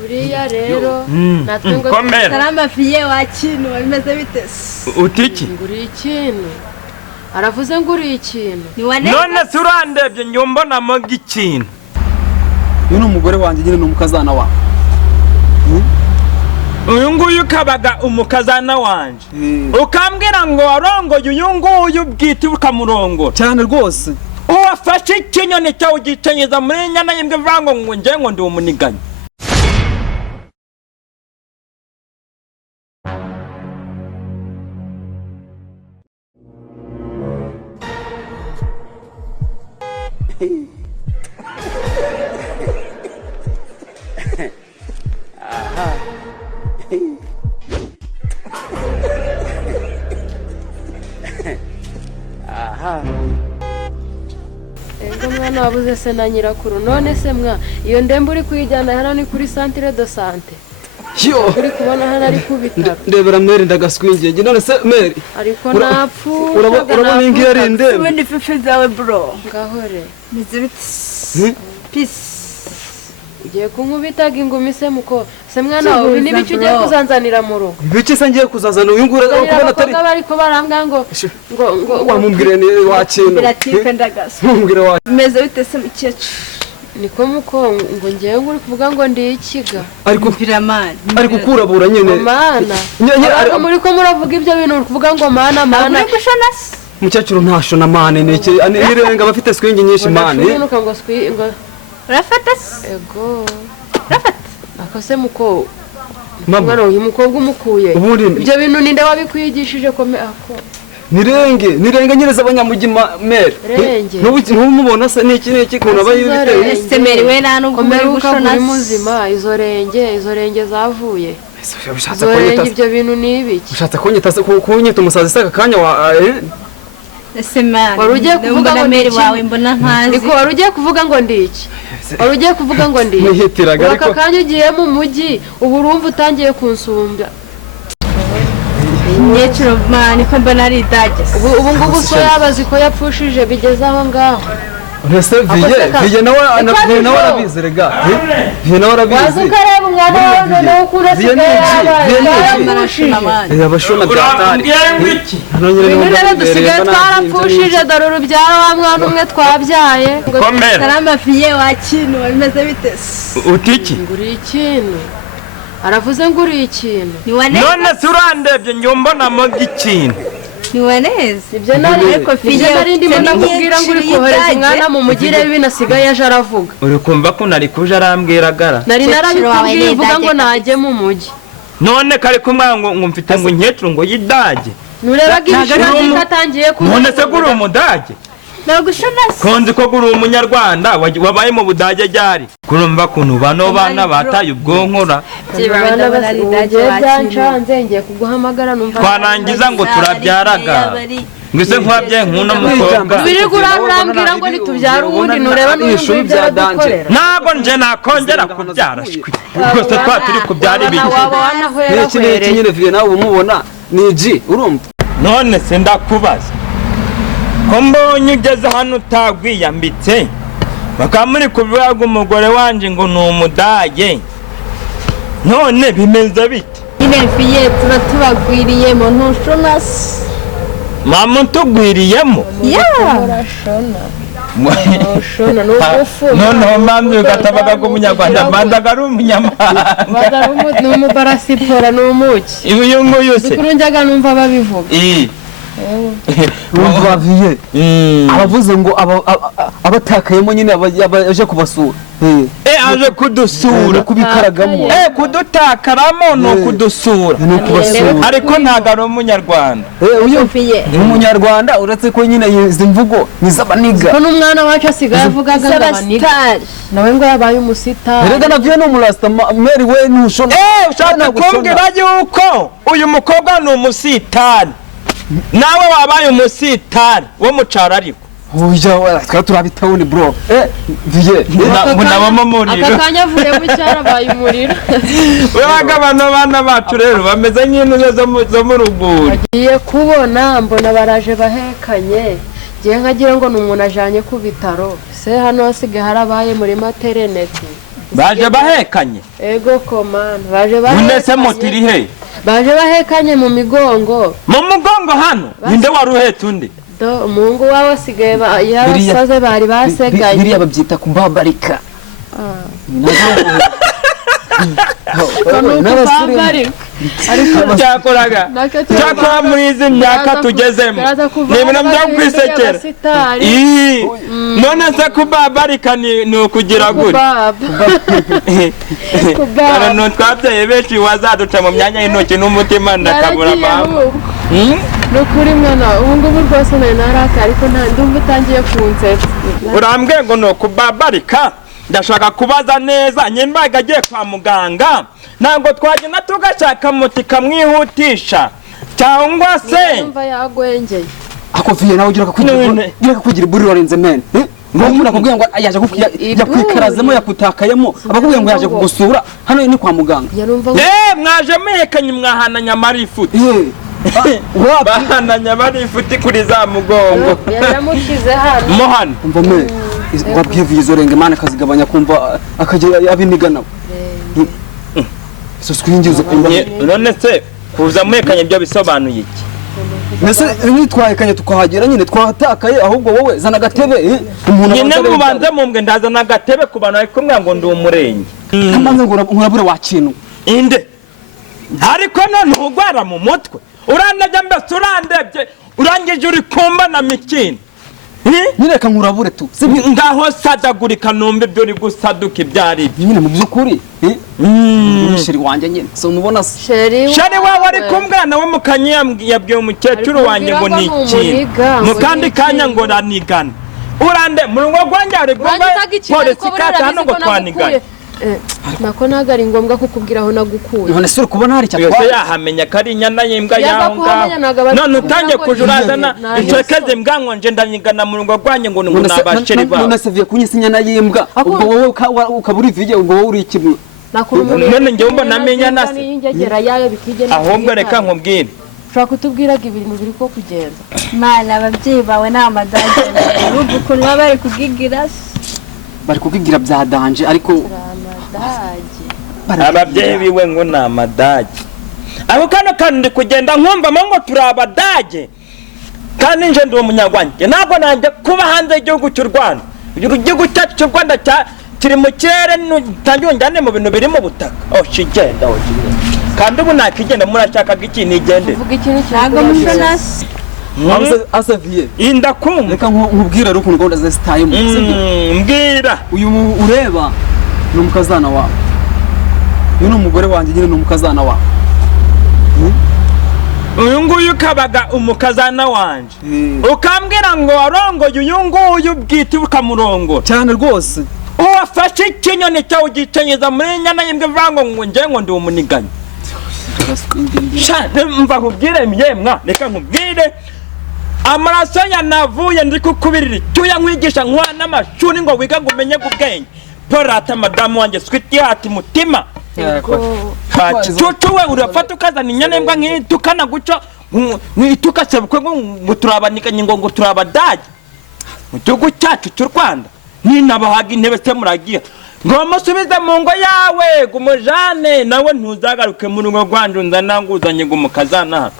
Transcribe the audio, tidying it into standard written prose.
Uriya rero natwe ngo Salama fiye wa kintu bimeze bite? Utiki? Nguri ikintu. Aravuze nguri ikintu. None surandebye nyumba namoga ikintu. Uyu umugore wanje nyine numukazana wa. Uyu nguyu kabaga umukazana wanje. Ukambwira ngo warongoye uyu nguyu bwite ukamurongora. Cyane rwose. Uwafashe ikinyoni cyawe ugicenyeza muri nyana yimbwe vango ngo nje ngo ndi umuniganya. Ego mwana wabuze se na nyirakuru none se mwa iyo ndembe uri kuyijyana hano ni kuri centre de santé. Yo Uri kubona hano ari kubita. ndebera Mary ndagaswingiye none se Mary Ariko napfu. urabona ingi yari ndembe Ubundi fifi zawe bro. Ngahore. Bimeze bite? Peace. Ugiye kunkubitaga ingumi se muko se mwana wawe nibice ugiye kuzanzanira mu rugo. Bice se ngiye kuzazana uyu ngura ukubona atari bariko barambwa ngo wamumbwire ni wa kintu Biratipe ndagasa. mumbwire wa Bimeze bite se mukecuru? niko muko ngo ngiye nguri kuvuga ngo ndi ikiga. ariko Piramide. ariko kurabura nyine Mana. Ariko muri ko muravuga ibyo bintu uri kuvuga ngo mana. Uri gushona se? mukecuru ntashona mane ni nirenga bafite swingi nyinshi mane ngo Urafata se? ego. Rafata. Akose muko mwana uyu mukobwa umukuye. Ibyo bintu ninde wabikwigishije kome ako. nirenge nyereza abanyamugima Mary ntubumubona se niki kuntu abayibite Ese Mary we nta nubwo uri gushona muzima izo renge zavuye. Zorenge ibyo bintu nibiki. ushatse kunyita umusazi saka kanya wa Ese man. Wari ugiye kuvuga ngo Mary wawe mbona ntazi. Niko wari ugiye kuvuga ngo ndi iki? Wari ugiye kuvuga ngo ndi. Nihitiraga ariko. Aka kanya ugiye mu mujyi ubu urumva utangiye kunsumbya. Nyecuro man ko mbona ari idage. Ubu ngubu so yabazi ko yapfushije bigeze aho ngaho. Ese viye nawe arabizerega. Viye nawe arabizi. Wazukareba umwana wawe no kurasiga yabaye. Yabashona byatari. Rero dusigaye twarapfushije dore urubyaro wa mwana umwe twabyaye. Salama fiye wa kintu bimeze bite? Utiki? Nguri ikintu. Aravuze nguri ikintu. None surandebye nyumba namoga ikintu. Niwaneze. Ibyo nari ariko fiye nari ndimo ndakubwira ngo uri kohereza umwana mu mugire binasigaye aje aravuga. Uri kumva ko nari kuje arambwiragara. Nari narabikubwiye uvuga ngo najye mu mujyi. None kare kumwa ngo mfite ngo nyecuru ngo yidage. Nurebaga ibishaka katangiye ku. None se guri umudage? Nagushona se. Konzi ko guri umunyarwanda wabaye mu budage ryari. Kurumva kuntu bana bataye ubwonkora. Bana bari idage byancanze ngiye kuguhamagara numva. Twarangiza ngo turabyaraga. Ngise nkwabye nkuna mukobwa. Biri kurambwira ngo nitubyara ubundi nureba n'ubundi ibyo dukorera. Nago nje nakongera kubyara shwi. Rwose twaturi kubyara ibiki. N'iki nyine viye nawe umubona ni G urumva. None se ndakubaza. Ko mbonye ugeze hano utagwiyambitse. Bakamuri kuvuga umugore wanje ngo ni umudage. None bimeze bite? Ine fiye turabagwiriyemo ntushona se. Mama tugwiriyemo? Shona n'ubufu. None mpamvu ukatabaga ko umunyarwanda mandaga ari umunyamahanga. Badarumu n'umubarasipora n'umuki. Uyu nguyu se. Bikurunjaga numva babivuga. Urumva viye. Abavuze ngo abatakayemo nyine abaje kubasura. Aje kudusura kubikaragamo. Kudutakaramo no kudusura. Ariko ntago ari umunyarwanda. Uyu fiye ni umunyarwanda uretse ko nyine izi mvugo nizabaniga. Ko n'umwana wacu asigaye avuga ngabaniga. Nawe ngo yabaye umusitari. Erega navyo no murasta Mary we ntushona. Ushaka kumbwira yuko uyu mukobwa ni umusitari. Nawe wabaye umusitari wo mucara ariko. Oya twa turabitawuni bro. Viye nabamo muriro. Akakanya vuye mu cyarabaye umuriro. Webaga bana bacu rero bameze nk'intu zo mu ruguri. Agiye kubona mbona baraje bahekanye. Giye nkagira ngo n'umuntu ajanye ku bitaro. Se hano hasigaye harabaye muri maternity. baje bahekanye ego komana baje unese motiri he baje bahekanye mu migongo hano ninde waruhetse undi do umuhungu wawe asigaye yarasaze bari baseganye biriya babyita kubabarika cyakoraga cyakora muri izi myaka tugezemo ni ibintu byo kwisekera none se kubabarika ni ukugira gutya abantu twabyaye benshi wazaduca mu myanya y'intoki n'umutima ndakabura mama ni ukuri mwana ubu ngubu rwose nari naraka ariko ndumva utangiye kunsetsa urambwiye ngo ni ukubabarika ndashaka kubaza neza nyembaga agiye kwa muganga ntabwo twagenda tugashaka muti kamwihutisha cyangwa se yumva yagwengeye ako viye nawe ugira kugira iburi warenze men ngo umuntu akubwiye ngo yaje kwikarazemo yakutakayemo abakubwiye ngo yaje kugusura hano ni kwa muganga mwaje muhekanye mwahananya marifuti bahananya marifuti kuri za mugongo yaramushize hano mohano umva me wabwiye vizo renge mana kazigabanya kumva akagira abinigana so swingizo none se kuza muhekanye byo bisobanuye iki nese nitwahekanye tukahagera nyine twahatakaye ahubwo wowe zana gatebe umuntu nyine mubanze mumbwe ndazana gatebe ku bantu ariko mwe ngo ndi umurenge kamanze ngo nkurabure wakintu inde ariko none ugwara mu mutwe urandajya mbese urandebye urangije uri kumba na mikini nyireka nkurabure tu ngaho sadagurika numbe ibyo uri gusaduka ibyari nyine mu by'ukuri sheri wanjye nyine so mubona sheri wawe ari kumwe nawe mukanye yabwiye umukecuru wanjye ngo ni ikintu mu kandi kanya ngo ranigana urande mu rugo rwanjye ari bwumva polisi kata hano ngo twaniganye nako ntago ari ngombwa kukubwira aho nagukuye none se uri kubona hari cyatwa yose yahamenya ko ari inyana y'imbwa yaho ngaho none utangiye kujurazana incekeze mbwa ngo nje ndanyigana mu rugo rwanjye ngo nabasheri bawe none se viye kunyisa inyana y'imbwa ubwo wowe ukaburi viye ubwo wowe uri ikintu none njye mbona amenya nase ahubwo reka nkubwire ushobora kutubwiraga ibintu biri ko kugenza mana ababyeyi bawe ni amadage urumva ukuntu baba bari kugigira bari kugigira bya danje ariko ababyeyi biwe ngo ni amadage aho kano kantu ndi kugenda nkumvamo ngo turi abadage kandi nje ndi umunyarwanda ntabwo nanjye kuba hanze y'igihugu cy'u Rwanda igihugu cyacu cy'u Rwanda kiri mu kirere ntangiye njyane mu bintu biri mu butaka shigenda kandi ubu nakigenda murashakaga iki nigende uvuga ikintu ntabwo mushonasi asaviye indakumva reka nkubwira ari ukuntu gahunda zesitayemo mbwira uyu ureba ni umukazana wawe uyu ni umugore wanjye nyine ni umukazana wawe uyu nguyu ukabaga umukazana wanje ukambwira ngo warongoye uyu nguyu bwite ukamurongora cyane rwose uwafashe ikinyoni cyawe ugicenyeza muri nyana y'imbwa ivango ngo njye ngo ndi umuniganya mva nkubwire myemwa reka nkubwire amaraso yanavuye ndi kukubirira icyuya nkwigisha nkwa n'amashuri ngo wiga ngo umenye ubwenge porata madamu wanjye switi hati mutima cucu we urafata ukazana inyana y'imbwa nk'itukana guco n'itukasebukwe ngo turabanikanye ngo turabadage mu gihugu cyacu cy'u Rwanda ninabahaga intebe se muragiye ngo musubize mu ngo yawe gumujane nawe ntuzagaruke mu rugo rwanje nzananguzanye ngo mukazana